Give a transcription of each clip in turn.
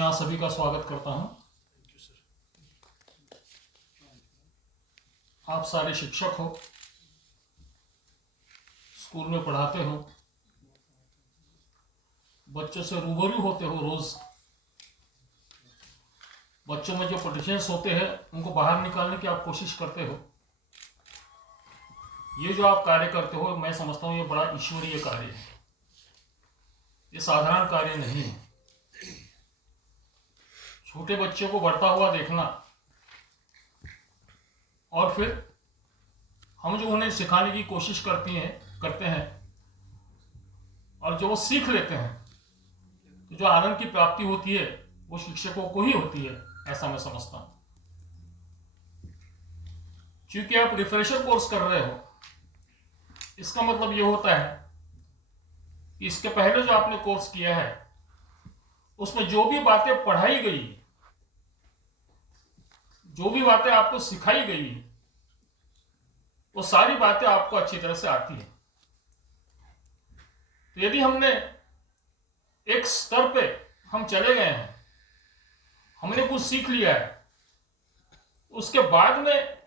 यहाँ सभी का स्वागत करता हूँ। आप सारे शिक्षक हो, स्कूल में पढ़ाते हो, बच्चों से रूबरू होते हो रोज। बच्चों में जो पोटेंशियल्स होते हैं उनको बाहर निकालने की आप कोशिश करते हो। ये जो आप कार्य करते हो, मैं समझता हूँ ये बड़ा ईश्वरीय कार्य है, ये साधारण कार्य नहीं है। छोटे बच्चों को बढ़ता हुआ देखना और फिर हम जो उन्हें सिखाने की कोशिश करते हैं और जो वो सीख लेते हैं, तो जो आनंद की प्राप्ति होती है वो शिक्षकों को ही होती है, ऐसा मैं समझता हूं। क्योंकि आप रिफ्रेशर कोर्स कर रहे हो, इसका मतलब ये होता है कि इसके पहले जो आपने कोर्स किया है उसमें जो भी बातें पढ़ाई गई, जो भी बातें आपको सिखाई गई, वो सारी बातें आपको अच्छी तरह से आती है। तो यदि हमने एक स्तर पे हम चले गए हैं, हमने कुछ सीख लिया है, उसके बाद में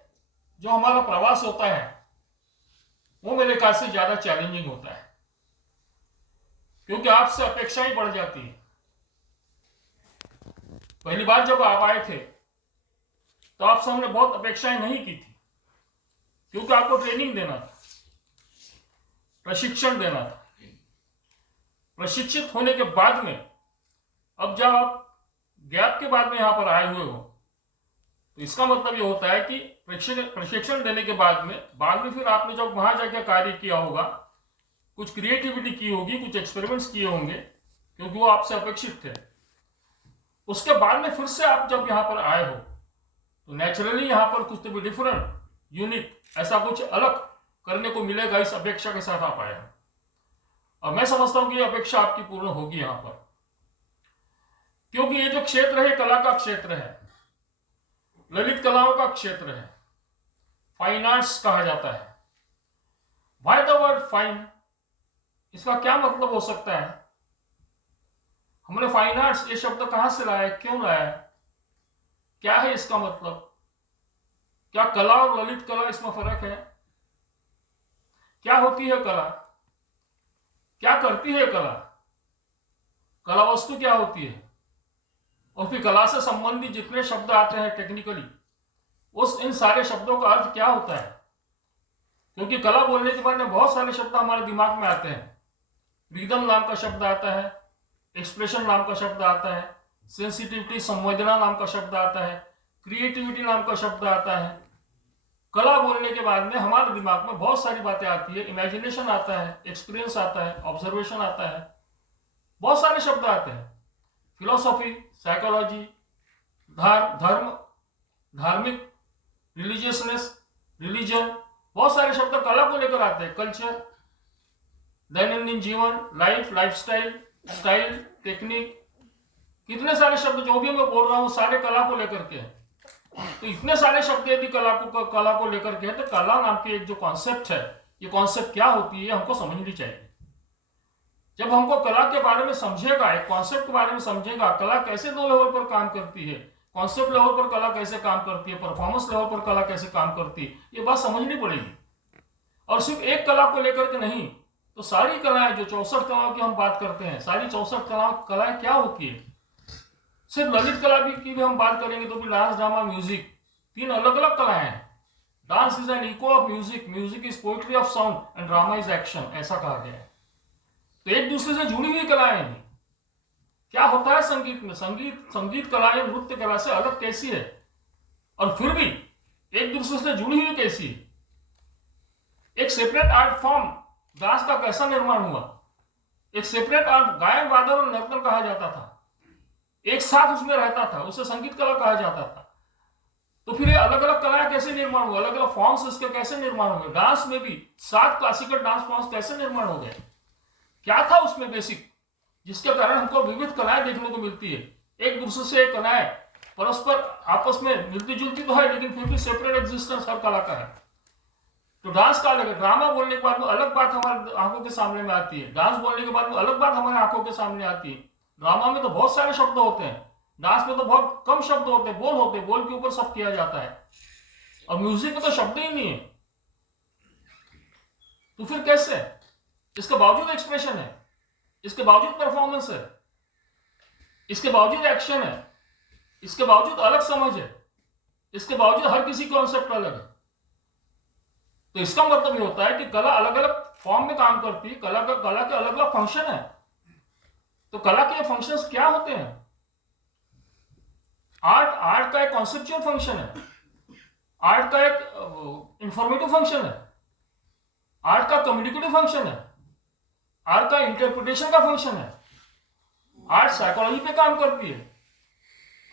जो हमारा प्रवास होता है वो मेरे ख्याल से ज्यादा चैलेंजिंग होता है, क्योंकि आपसे अपेक्षाएं बढ़ जाती है। पहली बार जब आप आए थे तो आपसे हमने बहुत अपेक्षाएं नहीं की थी, क्योंकि आपको ट्रेनिंग देना था, प्रशिक्षण देना था। प्रशिक्षित होने के बाद में अब जब आप गैप के बाद में यहां पर आए हुए हो, तो इसका मतलब ये होता है कि प्रशिक्षण देने के बाद में फिर आपने जब वहां जाकर कार्य किया होगा, कुछ क्रिएटिविटी की होगी, कुछ एक्सपेरिमेंट्स किए होंगे, क्योंकि वो आपसे अपेक्षित थे। उसके बाद में फिर से आप जब यहां पर आए हो तो नेचुरली यहां पर कुछ तो भी डिफरेंट, यूनिक, ऐसा कुछ अलग करने को मिलेगा। इस अपेक्षा के साथ आप आए हैं और मैं समझता हूं कि ये अपेक्षा आपकी पूर्ण होगी यहां पर, क्योंकि ये जो क्षेत्र है कला का क्षेत्र है, ललित कलाओं का क्षेत्र है, फाइन आर्ट्स कहा जाता है। व्हाई द वर्ड फाइन, इसका क्या मतलब हो सकता है? हमने फाइन आर्ट्स ये शब्द कहां से लाया, क्यों लाया, क्या है इसका मतलब? क्या कला और ललित कला इसमें फर्क है? क्या होती है कला, क्या करती है कला, कला वस्तु क्या होती है, और फिर कला से संबंधित जितने शब्द आते हैं टेक्निकली, इन सारे शब्दों का अर्थ क्या होता है? क्योंकि कला बोलने के बाद में बहुत सारे शब्द हमारे दिमाग में आते हैं। रिदम नाम का शब्द आता है, एक्सप्रेशन नाम का शब्द आता है, सेंसिटिविटी संवेदना नाम का शब्द आता है, क्रिएटिविटी नाम का शब्द आता है। कला बोलने के बाद में हमारे दिमाग में बहुत सारी बातें आती है, इमेजिनेशन आता है, एक्सपीरियंस आता है, ऑब्जर्वेशन आता है, बहुत सारे शब्द आते हैं। फिलोसॉफी, साइकोलॉजी, धर्म, धार्मिक, रिलीजियसनेस, रिलीजन, बहुत सारे शब्द कला को लेकर आते हैं। कल्चर, दैनंदिन जीवन, लाइफ, लाइफस्टाइल, स्टाइल, टेक्निक, कितने सारे शब्द जो भी मैं बोल रहा हूं सारे कला को लेकर के हैं। तो इतने सारे शब्द यदि कला को लेकर के, तो कला नाम की एक जो कॉन्सेप्ट है, ये कॉन्सेप्ट क्या होती है हमको समझनी चाहिए। जब हमको कला के बारे में समझेगा, एक कॉन्सेप्ट के बारे में समझेगा, कला कैसे दो लेवल पर काम करती है, कॉन्सेप्ट लेवल पर कला कैसे काम करती है, परफॉर्मेंस लेवल पर कला कैसे काम करती है, ये बात समझनी पड़ेगी। और सिर्फ एक कला को लेकर के नहीं, तो सारी कलाएं, जो 64 कलाओं की हम बात करते हैं, सारी 64 कलाएं क्या होती है। सिर्फ ललित कला की भी हम बात करेंगे तो भी डांस, ड्रामा, म्यूजिक, 3 अलग अलग कलाएं हैं। Dance is an eco of music, music is poetry of sound and drama is action, ऐसा कहा गया है। तो एक दूसरे से जुड़ी हुई कलाएं हैं। क्या होता है संगीत में, संगीत कला या नृत्य कला से अलग कैसी है, और फिर भी एक दूसरे से जुड़ी हुई कैसी है। एक सेपरेट आर्ट फॉर्म डांस का कैसा निर्माण हुआ, एक सेपरेट आर्ट गायन, वादन और नर्तन कहा जाता था, एक साथ उसमें रहता था, उसे संगीत कला कहा जाता था। तो फिर ये अलग अलग कलाएं कैसे निर्माण हुए, अलग अलग फॉर्म्स इसके कैसे निर्माण हुए। डांस में भी 7 क्लासिकल डांस फॉर्म्स कैसे निर्माण हो गए, क्या था उसमें बेसिक, जिसके कारण हमको विविध कलाएं देखने को मिलती है। एक दूसरे से कलाएं परस्पर आपस में मिलती जुलती तो है, लेकिन फिर भी सेपरेट एग्जिस्टेंस हर कला का है। तो डांस का अलग है, ड्रामा बोलने के बाद में अलग बात हमारे आंखों के सामने में आती है, डांस बोलने के बाद में अलग बात हमारे आंखों के सामने आती है। ड्रामा में तो बहुत सारे शब्द होते हैं, डांस में तो बहुत कम शब्द होते हैं, बोल के ऊपर सब किया जाता है, और म्यूजिक में तो शब्द ही नहीं है। तो फिर कैसे? इसके बावजूद एक्सप्रेशन है, इसके बावजूद परफॉर्मेंस है, इसके बावजूद एक्शन है, इसके बावजूद अलग समझ है, इसके बावजूद हर किसी कॉन्सेप्ट अलग है। तो इसका मतलब ये होता है कि कला अलग अलग फॉर्म में काम करती है, कला के अलग अलग फंक्शन है। तो कला के फंक्शंस क्या होते हैं? आर्ट का एक कॉन्सेप्चुअल फंक्शन है, आर्ट का एक इंफॉर्मेटिव फंक्शन है, आर्ट का कम्युनिकेटिव फंक्शन है, आर्ट का इंटरप्रिटेशन का फंक्शन है, आर्ट साइकोलॉजी पे काम करती है,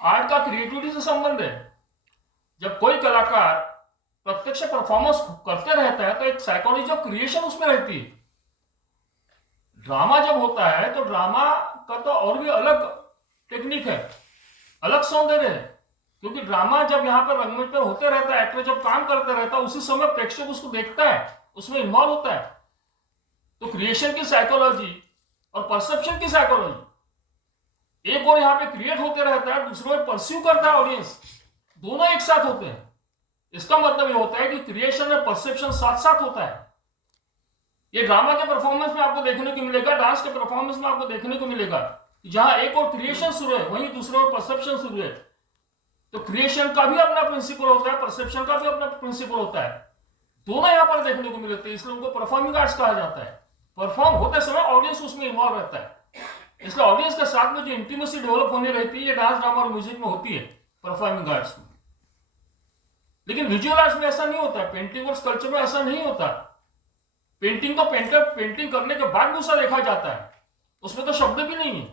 आर्ट का क्रिएटिविटी से संबंध है। जब कोई कलाकार प्रत्यक्ष परफॉर्मेंस करते रहता है तो एक साइकोलॉजी ऑफ क्रिएशन उसमें रहती है। ड्रामा जब होता है तो ड्रामा का तो और भी अलग टेक्निक है, अलग सौंदर्य है, क्योंकि ड्रामा जब यहाँ पर रंगमंच पर होते रहता है, एक्टर जब काम करते रहता है, उसी समय प्रेक्षक उसको देखता है, उसमें इन्वॉल्व होता है। तो क्रिएशन की साइकोलॉजी और परसेप्शन की साइकोलॉजी, एक और यहाँ पे क्रिएट होते रहता है, दूसरे में परस्यू करता है ऑडियंस, दोनों एक साथ होते हैं। इसका मतलब ये होता है कि क्रिएशन और परसेप्शन साथ साथ होता है। ये ड्रामा के परफॉर्मेंस में आपको देखने को मिलेगा, डांस के परफॉर्मेंस में आपको देखने को मिलेगा, जहां एक और क्रिएशन शुरू है वहीं दूसरे और परसेप्शन शुरू है। तो क्रिएशन का भी अपना प्रिंसिपल होता है, परसेप्शन का भी अपना प्रिंसिपल होता है, दोनों यहां पर देखने को मिलते हैं। इसलिए उनको परफॉर्मिंग आर्ट्स कहा जाता है। परफॉर्म होते समय ऑडियंस उसमें इन्वॉल्व रहता है, इसलिए ऑडियंस के साथ में जो इंटीमेसी डेवलप होनी रहती है, ये डांस, ड्रामा और म्यूजिक में होती है, परफॉर्मिंग आर्ट्स में। लेकिन विजुअल आर्ट्स में ऐसा नहीं होता, पेंटिंग और स्कल्पचर में ऐसा नहीं होता। पेंटिंग तो पेंटिंग करने के बाद दूसरा देखा जाता है, उसमें तो शब्द भी नहीं है,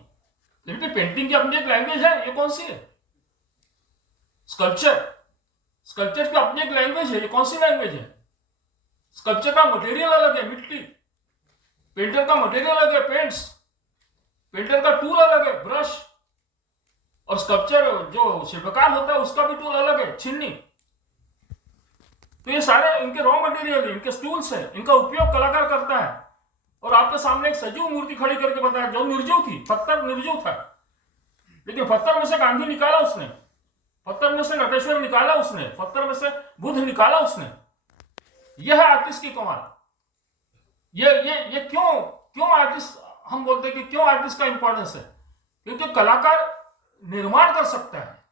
लेकिन पेंटिंग की अपनी एक लैंग्वेज है। ये कौन सी है? स्कल्पचर की अपनी एक लैंग्वेज है। ये कौन सी लैंग्वेज है? स्कल्पचर का मटेरियल अलग है, मिट्टी, पेंटर का मटेरियल अलग है, पेंट्स, पेंटर का टूल अलग है, ब्रश, और स्कल्पचर जो शिल्पकार होता है उसका भी टूल अलग है, छिन्नी। तो ये सारे इनके रॉ मटेरियल है, इनके टूल्स है, इनका उपयोग कलाकार करता है। और आपके सामने एक सजीव मूर्ति खड़ी करके बताया जो निर्जीव थी, पत्थर निर्जीव था, लेकिन पत्थर में से गांधी निकाला उसने, पत्थर में से नटेश्वर निकाला उसने, पत्थर में से बुद्ध निकाला उसने। यह है आर्टिस्ट की कमाल। ये क्यों आर्टिस्ट, हम बोलते हैं कि क्यों आर्टिस्ट का इंपॉर्टेंस है? क्योंकि कलाकार निर्माण कर सकता है,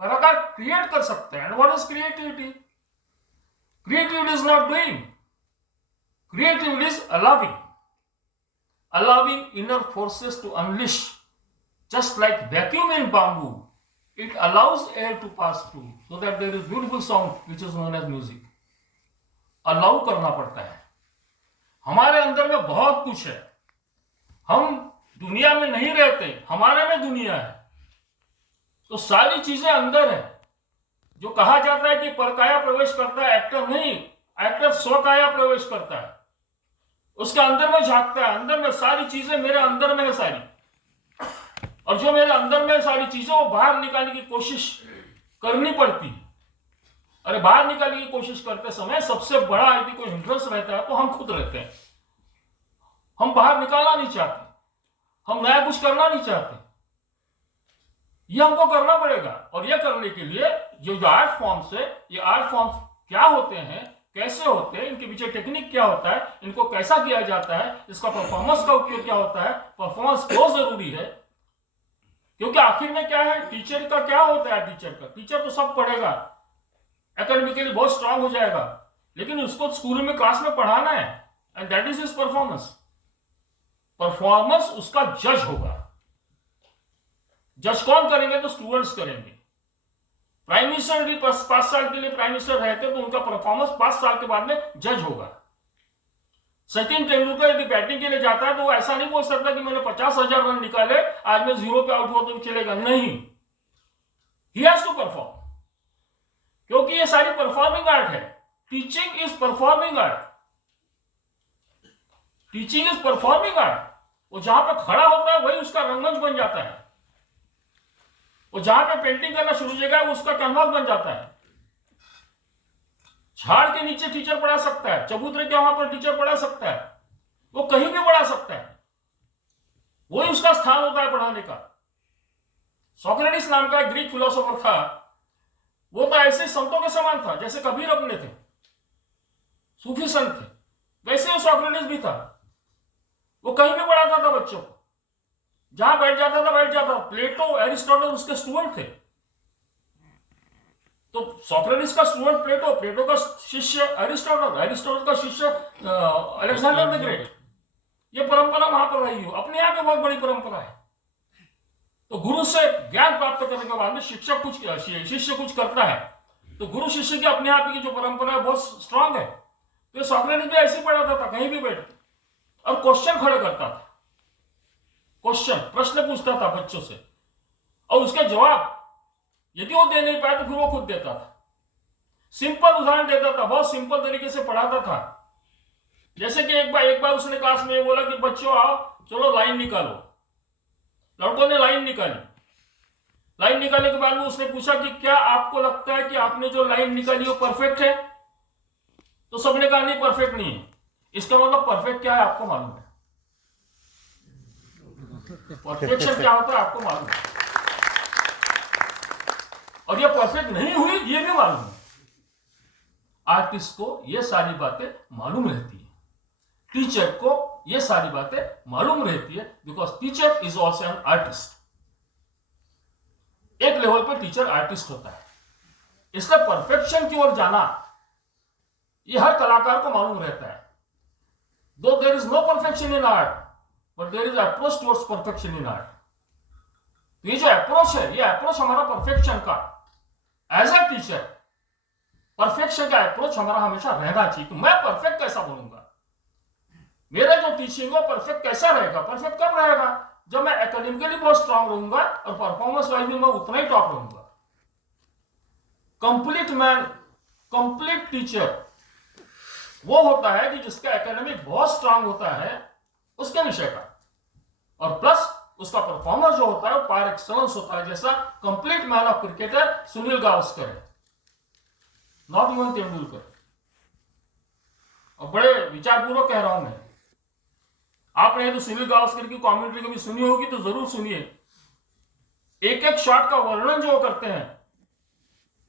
कलाकार क्रिएट कर सकता है। And what is creativity? Creativity is not doing. Creativity is allowing inner forces to unleash. Just like vacuum in bamboo, it allows air to pass through so that there is beautiful sound which is known as music. Allow करना पड़ता है। हमारे अंदर में बहुत कुछ है, हम दुनिया में नहीं रहते, हमारे में दुनिया है। तो सारी चीजें अंदर है। जो कहा जाता है कि परकाया प्रवेश करता है, एक्टर नहीं, एक्टर स्वकाया प्रवेश करता है, उसके अंदर में झांकता है। अंदर में सारी चीजें मेरे अंदर में है सारी, और जो मेरे अंदर में सारी चीजें वो बाहर निकालने की कोशिश करनी पड़ती है। अरे बाहर निकालने की कोशिश करते समय सबसे बड़ा यदि कोई हिंड्रेंस रहता है तो हम खुद रहते हैं। हम बाहर निकालना नहीं चाहते, हम नया कुछ करना नहीं चाहते, ये हमको करना पड़ेगा। और ये करने के लिए जो आर्ट फॉर्म्स है, ये आर्ट फॉर्म्स क्या होते हैं, कैसे होते हैं, इनके पीछे टेक्निक क्या होता है, इनको कैसा किया जाता है, इसका परफॉर्मेंस का उपयोग क्या होता है, परफॉर्मेंस क्यों जरूरी है। क्योंकि आखिर में क्या है, टीचर का क्या होता है? टीचर तो सब पढ़ेगा, एकेडमिकली बहुत स्ट्रांग हो जाएगा, लेकिन उसको स्कूल में क्लास में पढ़ाना है, and that is his performance. Performance उसका जज होगा। जज कौन करेंगे? तो स्टूडेंट्स करेंगे। प्राइम मिनिस्टर भी 5 साल के लिए प्राइम मिनिस्टर रहते तो उनका परफॉर्मेंस 5 साल के बाद में जज होगा। सचिन तेंदुलकर यदि बैटिंग के लिए जाता है तो वो ऐसा नहीं बोल सकता कि मैंने 50,000 रन निकाले, आज मैं 0 पे आउट हुआ तो चलेगा, नहीं, ही हैज टू परफॉर्म, क्योंकि ये सारी परफॉर्मिंग आर्ट है। Teaching is performing art, teaching is performing art. वो जहां पे खड़ा होता है वही उसका रंगमंच बन जाता है, वो जहां पे पेंटिंग करना शुरू हो जाएगा उसका कैनवास बन जाता है। झाड़ के नीचे टीचर पढ़ा सकता है, चबूतरे के वहां पर टीचर पढ़ा सकता है, वो कहीं भी पढ़ा सकता है, वही उसका स्थान होता है पढ़ाने का। सोक्रेटिस नाम का एक ग्रीक फिलोसोफर था, वो तो ऐसे संतों के समान था जैसे कबीर अपने थे, सूफी संत थे, वैसे ही सोक्रेटिस भी था। वो कहीं भी पढ़ाता था बच्चों को, जहां बैठ जाता था बैठ जाता। प्लेटो एरिस्टोटल उसके स्टूडेंट थे। तो सोक्रेटिस का स्टूडेंट प्लेटो, प्लेटो का शिष्य एरिस्टोटल, एरिस्टोटल का शिष्य अलेक्जेंडर द ग्रेट। ये परंपरा वहां पर रही हो, अपने यहाँ पे बहुत बड़ी परंपरा है। तो गुरु से ज्ञान प्राप्त करने के बाद में शिष्य कुछ करता है, तो गुरु शिष्य की अपने आप की जो परंपरा है बहुत स्ट्रांग है। तो सोक्रेटिस भी ऐसे ही पढ़ाता था, कहीं भी बैठ और क्वेश्चन खड़े करता था, प्रश्न पूछता था बच्चों से, और उसके जवाब यदि वो दे नहीं पाए तो फिर वो खुद देता था। सिंपल उदाहरण देता था, बहुत सिंपल तरीके से पढ़ाता था। जैसे कि एक बार उसने क्लास में बोला कि बच्चों आओ चलो लाइन निकालो। लड़कों ने लाइन निकाली। लाइन निकालने के बाद में उसने पूछा कि क्या आपको लगता है कि आपने जो लाइन निकाली वो परफेक्ट है? तो सबने कहा नहीं, परफेक्ट नहीं है। इसका मतलब परफेक्ट क्या है आपको मालूम है? परफेक्शन क्या होता है आपको मालूम है, और ये परफेक्ट नहीं हुई ये भी मालूम है। आर्टिस्ट को ये सारी बातें मालूम रहती है, टीचर को ये सारी बातें मालूम रहती है, because teacher is also an artist. एक लेवल पर टीचर आर्टिस्ट होता है, इसलिए परफेक्शन की ओर जाना ये हर कलाकार को मालूम रहता है। Though there is no perfection in art, but there is approach towards perfection in art. ये जो अप्रोच है, ये अप्रोच हमारा परफेक्शन का, एज अ टीचर परफेक्शन का अप्रोच हमारा हमेशा रहना चाहिए कि मैं परफेक्ट कैसा बनूंगा, मेरा जो टीचिंग है परफेक्ट कैसा रहेगा। परफेक्ट कब रहेगा? जब मैं एकेडमिकली बहुत स्ट्रांग रहूंगा और परफॉर्मेंस वाइज भी मैं उतना ही टॉप रहूंगा। कंप्लीट मैन, कंप्लीट टीचर वो होता है कि जिसका एकेडमिक बहुत स्ट्रांग होता है उसके विषय का, और प्लस उसका परफॉर्मेंस जो होता है वो पार एक्सलेंस होता है, जैसा complete man of cricketer Sunil Gavaskar है, नॉट इवन तेंदुलकर। और बड़े विचारपूर्वक कह रहा हूं मैं, आपने तो सुनील गावस्कर की कमेंट्री कभी सुनी होगी तो जरूर सुनिए। एक एक शॉट का वर्णन जो करते हैं,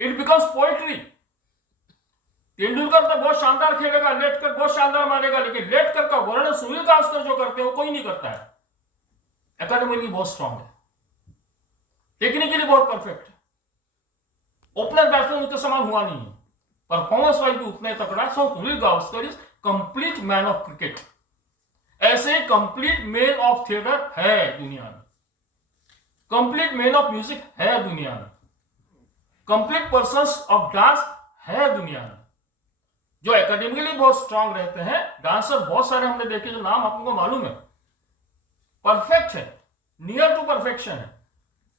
इट बिकम्स पोएट्री। तेंदुलकर तो बहुत शानदार खेलेगा, लेट कर बहुत शानदार मारेगा, लेकिन लेट कर का वर्णन सुनील गावस्कर जो करते हैं वो कोई नहीं करता है। एकेडमिकली बहुत स्ट्रांग है, टेक्निकली बहुत परफेक्ट है, ओपनर बैट्समैन उनके समान हुआ नहीं है, परफॉर्मेंस वाइज भी उतना ही तकड़ा। So Sunil Gavaskar is complete man of cricket. ऐसे कंप्लीट मैन ऑफ थिएटर है दुनिया में, कंप्लीट मैन ऑफ म्यूजिक है दुनिया में, कंप्लीट पर्संस ऑफ डांस है दुनिया में, जो एकेडमिकली बहुत स्ट्रांग रहते हैं। डांसर बहुत सारे हमने देखे, जो नाम आपको मालूम है, परफेक्ट है, नियर टू परफेक्शन है।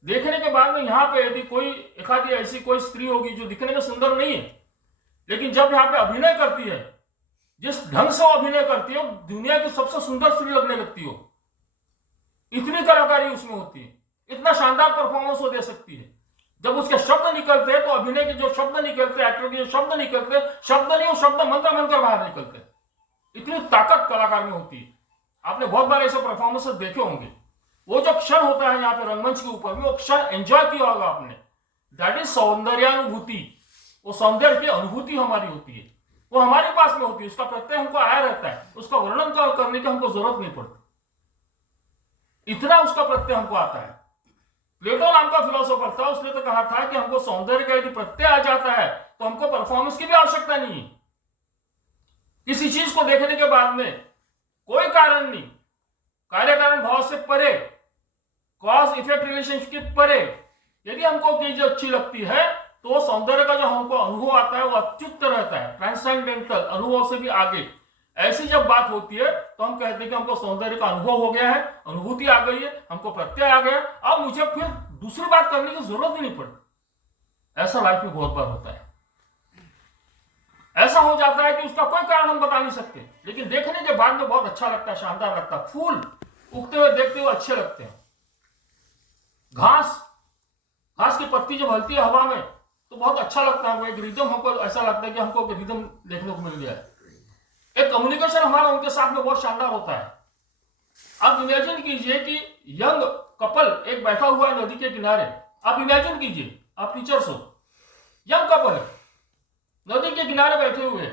देखने के बाद में यहां पे यदि कोई एक आधी ऐसी कोई स्त्री होगी जो दिखने में सुंदर नहीं है, लेकिन जब यहां पे अभिनय करती है, जिस ढंग से वो अभिनय करती है, दुनिया की सबसे सुंदर स्त्री लगने लगती हो। इतनी कलाकारी उसमें होती है, इतना शानदार परफॉर्मेंस वो दे सकती है। जब उसके शब्द निकलते हैं तो अभिनय के जो शब्द निकलते हैं, एक्टर के जो शब्द निकलते हैं, शब्द नहीं, वो शब्द मंत्र बनकर बाहर निकलते हैं। इतनी ताकत कलाकार में होती है। आपने बहुत बार ऐसे परफॉर्मेंसेस देखे होंगे। वो जो क्षण होता है यहाँ पे रंगमंच के ऊपर में, वो क्षण एंजॉय किया होगा आपने। दैट इज सौंदर्यानुभूति। वो सौंदर्य की अनुभूति हमारी होती है, वो हमारे पास में होती है, उसका प्रत्यय हमको आया रहता है, उसका वर्णन करने की हमको जरूरत नहीं पड़ती, इतना उसका प्रत्यय हमको आता है। प्लेटो नाम का फिलोसोफर था, उसने तो कहा था कि हमको सौंदर्य का यदि प्रत्यय आ जाता है तो हमको परफॉर्मेंस की भी आवश्यकता नहीं है। किसी चीज को देखने के बाद में कोई कारण नहीं, कार्य कारण भाव से परे, कॉज इफेक्ट रिलेशनशिप के परे, यदि हमको चीज अच्छी लगती है तो सौंदर्य का जो हमको अनुभव आता है वो अत्युच्च रहता है, ट्रांसेंडेंटल, अनुभव से भी आगे। ऐसी जब बात होती है तो हम कहते हैं कि हमको सौंदर्य का अनुभव हो गया है, अनुभूति आ गई है, हमको प्रत्यय आ गया, अब मुझे फिर दूसरी बात करने की जरूरत ही नहीं पड़ती। ऐसा लाइफ में बहुत बार होता है। ऐसा हो जाता है कि उसका कोई कारण हम बता नहीं सकते, लेकिन देखने के बाद में बहुत अच्छा लगता है, शानदार लगता है। फूल उगते हुए देखते हुए अच्छे लगते हैं, घास की पत्ती जब हलती है हवा में तो बहुत अच्छा लगता है। वो एक रिदम, हमको ऐसा लगता है कि हमको रिदम देखने को मिल गया है। एक कम्युनिकेशन हमारा उनके साथ में बहुत शानदार होता है। आप इमेजिन कीजिए कि यंग कपल एक बैठा हुआ है नदी के किनारे, आप इमेजिन कीजिए, आप टीचर्स हो, यंग कपल है, नदी के किनारे बैठे हुए,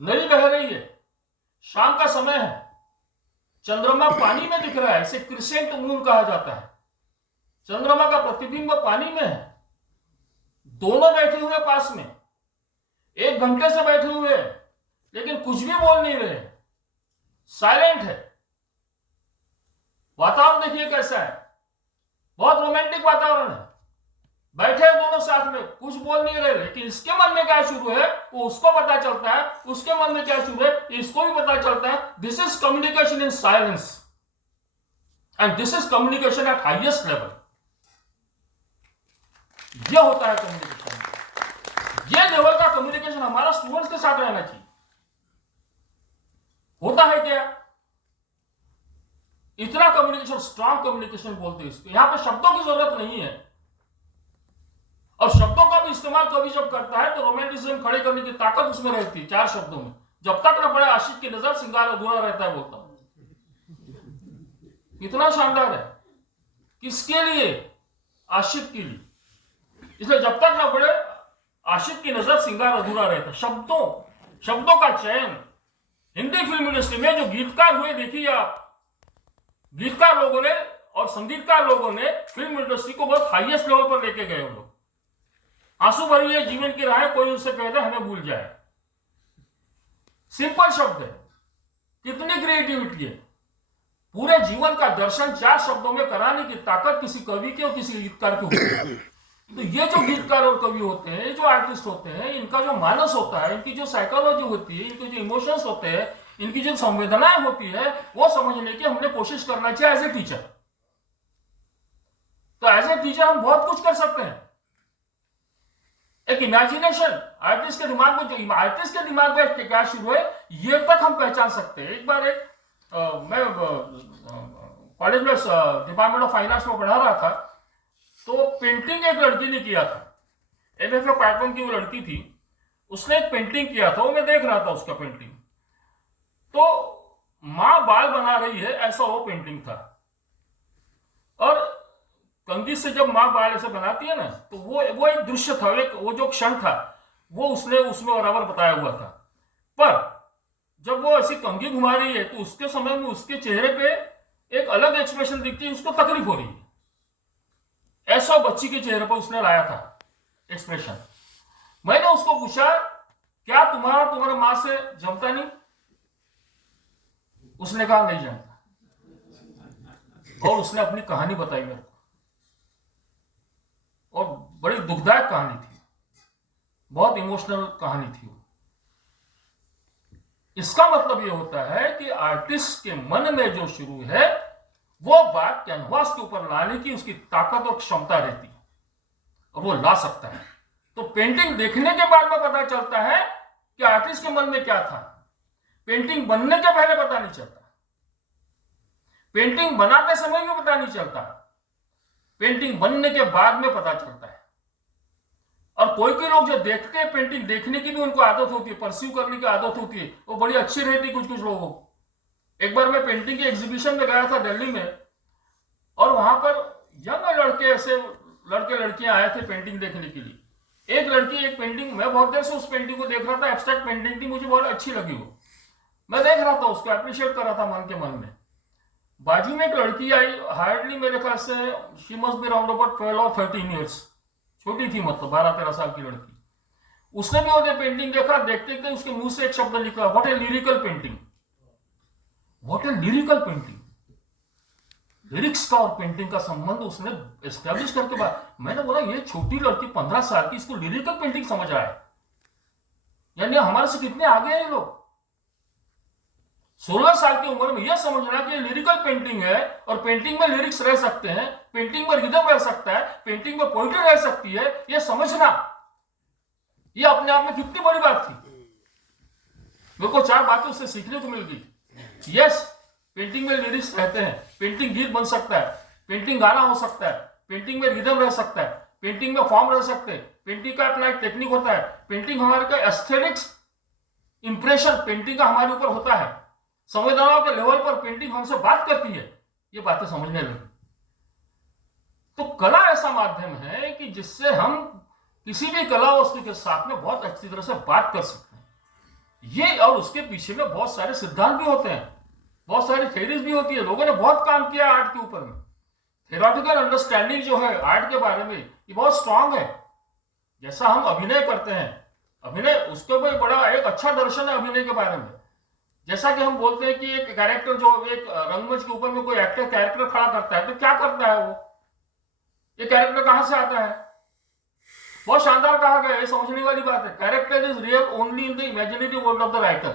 नदी बह रही है, शाम का समय है, चंद्रमा पानी में दिख रहा है, इसे क्रिसेंट मून कहा जाता है। चंद्रमा का प्रतिबिंब पानी में है, दोनों बैठे हुए पास में, 1 घंटे से बैठे हुए हैं, लेकिन कुछ भी बोल नहीं रहे, साइलेंट है। वातावरण देखिए कैसा है, बहुत रोमांटिक वातावरण है, बैठे हैं दोनों साथ में, कुछ बोल नहीं रहे, लेकिन इसके मन में क्या शुरू है वो उसको पता चलता है, उसके मन में क्या शुरू है इसको भी पता चलता है। This is communication in silence and this is communication at highest level. यह होता है कम्युनिकेशन, यह लेवल का कम्युनिकेशन हमारा स्टूडेंट्स के साथ रहना चाहिए। होता है क्या, इतना कम्युनिकेशन, स्ट्रॉन्ग कम्युनिकेशन बोलते हैं इसको, यहां पे शब्दों की जरूरत नहीं है, और शब्दों का भी इस्तेमाल कभी जब करता है तो रोमांटिसिज्म खड़े करने की ताकत उसमें रहती है। 4 शब्दों में, जब तक न पड़े आशिक की नजर सिंगार अधूरा रहता है, बोलता हूं। कितना शानदार है, किसके लिए, आशिक के लिए। इसलिए जब तक न पड़े आशिक की नजर सिंगार अधूरा रहता है। शब्दों का चयन, हिंदी फिल्म इंडस्ट्री में जो गीतकार हुए देखिए आप, गीतकार लोगों ने और संगीतकार लोगों ने फिल्म इंडस्ट्री को बहुत हाईएस्ट लेवल पर लेके गए। लोग आंसू भरी है जीवन की राहें, कोई उससे कहता हमें भूल जाए, सिंपल शब्द है, कितनी क्रिएटिविटी है। पूरे जीवन का दर्शन 4 शब्दों में कराने की ताकत किसी कवि के और किसी गीतकार की होती है। तो ये जो गीतकार और कवि होते हैं, ये जो आर्टिस्ट होते हैं, इनका जो मानस होता है, इनकी जो साइकोलॉजी होती है, इनके जो इमोशंस होते हैं, इनकी जो संवेदनाएं होती है, वो समझने की हमने कोशिश करना चाहिए एज ए टीचर। तो एज ए टीचर हम बहुत कुछ कर सकते हैं। एक इमेजिनेशन आर्टिस्ट के दिमाग में, जो आर्टिस्ट के दिमाग में क्या शुरू है ये तक हम पहचान सकते हैं। एक बार मैं कॉलेज में डिपार्टमेंट ऑफ फाइनेंस में पढ़ा रहा था, तो पेंटिंग एक लड़की ने किया था, MFA पैटर्न की वो लड़की थी, उसने एक पेंटिंग किया था, वो मैं देख रहा था उसका पेंटिंग। तो मां बाल बना रही है ऐसा वो पेंटिंग था, और कंघी से जब मां बाल ऐसे बनाती है ना, तो वो एक दृश्य था, वो जो क्षण था वो उसने उसमें बराबर बताया हुआ था। पर जब वो ऐसी कंघी घुमा रही है तो उसके समय में उसके चेहरे पे एक अलग एक्सप्रेशन दिखती है, उसको तकलीफ हो रही है, ऐसा बच्ची के चेहरे पर उसने लाया था एक्सप्रेशन। मैंने उसको पूछा, क्या तुम्हारे मां से जमता नहीं? उसने कहा नहीं जमता, और उसने अपनी कहानी बताई मेरे को, और बड़ी दुखदायक कहानी थी, बहुत इमोशनल कहानी थी। इसका मतलब यह होता है कि आर्टिस्ट के मन में जो शुरू है वो बात कैनवास के ऊपर लाने की उसकी ताकत और क्षमता रहती है, और वो ला सकता है। तो पेंटिंग देखने के बाद में पता चलता है कि आर्टिस्ट के मन में क्या था, पेंटिंग बनने के पहले पता नहीं चलता, पेंटिंग बनाते समय में पता नहीं चलता, पेंटिंग बनने के बाद में पता चलता है। और कोई लोग जो देखते हैं, पेंटिंग देखने की भी उनको आदत होती है, परस्यू करने की आदत होती है, वो बड़ी अच्छी रहती है कुछ लोगों को। एक बार मैं पेंटिंग के एग्जीबिशन में गया था दिल्ली में, और वहां पर यंग लड़के, ऐसे लड़के लड़कियां आए थे पेंटिंग देखने के लिए। एक लड़की एक पेंटिंग, मैं बहुत देर से उस पेंटिंग को देख रहा था, एब्स्ट्रैक्ट पेंटिंग थी, मुझे बहुत अच्छी लगी वो, मैं देख रहा था उसको, अप्रिशिएट कर रहा था मन के मन में। बाजू में एक लड़की आई, हार्डली मेरे ख्याल से she must be around about 12 और 13 ईयर्स, छोटी थी, मतलब 12-13 साल की लड़की। उसने भी वो पेंटिंग देखा, देखते देखते उसके मुंह से एक शब्द निकला, what A lyrical painting, what A lyrical painting. Lyrics का और पेंटिंग का संबंध उसने एस्टैब्लिश करके बाद मैंने बोला, ये छोटी लड़की 15 साल की, इसको लिरिकल पेंटिंग समझ रहा है, यानी हमारे से कितने आगे हैं लोग। 16 साल की उम्र में यह समझना कि लिरिकल पेंटिंग है, और पेंटिंग में लिरिक्स रह सकते हैं, पेंटिंग में रिदम रह सकता है, पेंटिंग में पोइट्री रह सकती है, यह समझना, यह अपने आप में कितनी बड़ी बात थी। मेरे को 4 बातें उससे सीखने को मिल गई। यस, पेंटिंग में लिरिक्स रहते हैं, पेंटिंग गीत बन सकता है, पेंटिंग गाना हो सकता है, पेंटिंग में रिदम रह सकता है, पेंटिंग में फॉर्म रह सकते हैं, पेंटिंग का अपना एक टेक्निक होता है, पेंटिंग हमारे का एस्थेटिक्स इंप्रेशन पेंटिंग का हमारे ऊपर होता है, संवेदनाओं के लेवल पर पेंटिंग हमसे बात करती है, ये बातें समझने लगी। तो कला ऐसा माध्यम है कि जिससे हम किसी भी कला वस्तु के साथ में बहुत अच्छी तरह से बात कर सकते हैं। ये और उसके पीछे में बहुत सारे सिद्धांत भी होते हैं, बहुत सारी थ्योरीज भी होती है। लोगों ने बहुत काम किया आर्ट के ऊपर में। थ्योरेटिकल अंडरस्टैंडिंग जो है आर्ट के बारे में ये बहुत स्ट्रांग है। जैसा हम अभिनय करते हैं, अभिनय उसके ऊपर बड़ा एक अच्छा दर्शन है अभिनय के बारे में। जैसा कि हम बोलते हैं कि एक कैरेक्टर जो एक रंगमंच के ऊपर में कोई एक्टर कैरेक्टर खड़ा करता है तो क्या करता है वो, ये कैरेक्टर कहां से आता है, बहुत शानदार कहा गया, ये समझने वाली बात है। Character is real only in the imaginative world of the writer.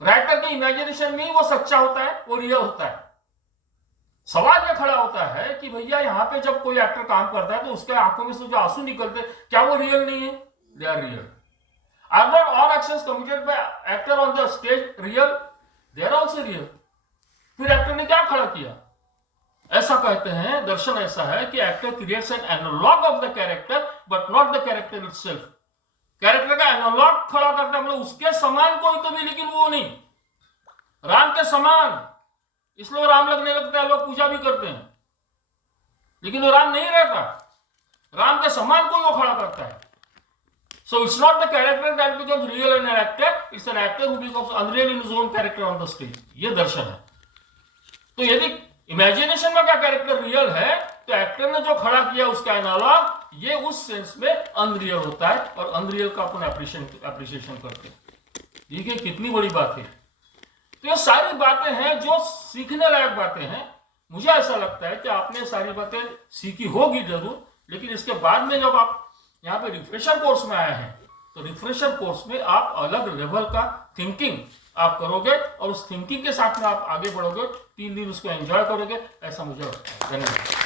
Writer के इमेजिनेशन में ही वो सच्चा होता है, वो रियल होता है। सवाल ये खड़ा होता है कि भैया यहां पे जब कोई एक्टर काम करता है तो उसके आंखों में से जो आंसू निकलते हैं क्या वो रियल नहीं है? They are real. Are not all actions committed by actor on the stage real? They are also real. फिर एक्टर ने क्या खड़ा किया? ऐसा कहते हैं, दर्शन ऐसा है कि actor creates an analogue of the character but not the character itself. Character का एनालॉग खड़ा करता है, मतलब उसके समान कोई तो भी, लेकिन वो नहीं राम के समान। इसलिए राम लगने लगता है, लोग पूजा भी करते हैं, लेकिन वो राम नहीं रहता। राम के समान कोई वो खड़ा करता है। So it's not the character that becomes real in an actor, it's an actor who becomes unreal in his own character on the stage. ये दर्शन है। तो यदि इमेजिनेशन में क्या कैरेक्टर रियल है तो एक्टर ने जो खड़ा किया उसका एनालॉग ये उस सेंस में अनरियल होता है, और अनरियल का अपन एप्रिसिएशन करते हैं। देखिए कितनी बड़ी बात है। तो ये सारी बातें हैं जो सीखने लायक बातें हैं। मुझे ऐसा लगता है कि आपने सारी बातें सीखी होगी जरूर, लेकिन इसके बाद में जब आप यहाँ पे रिफ्रेशर कोर्स में आए हैं तो रिफ्रेशर कोर्स में आप अलग लेवल का थिंकिंग आप करोगे, और उस थिंकिंग के साथ में आप आगे बढ़ोगे, 3 दिन उसको एंजॉय करोगे, ऐसा मुझे लगता है। धन्यवाद।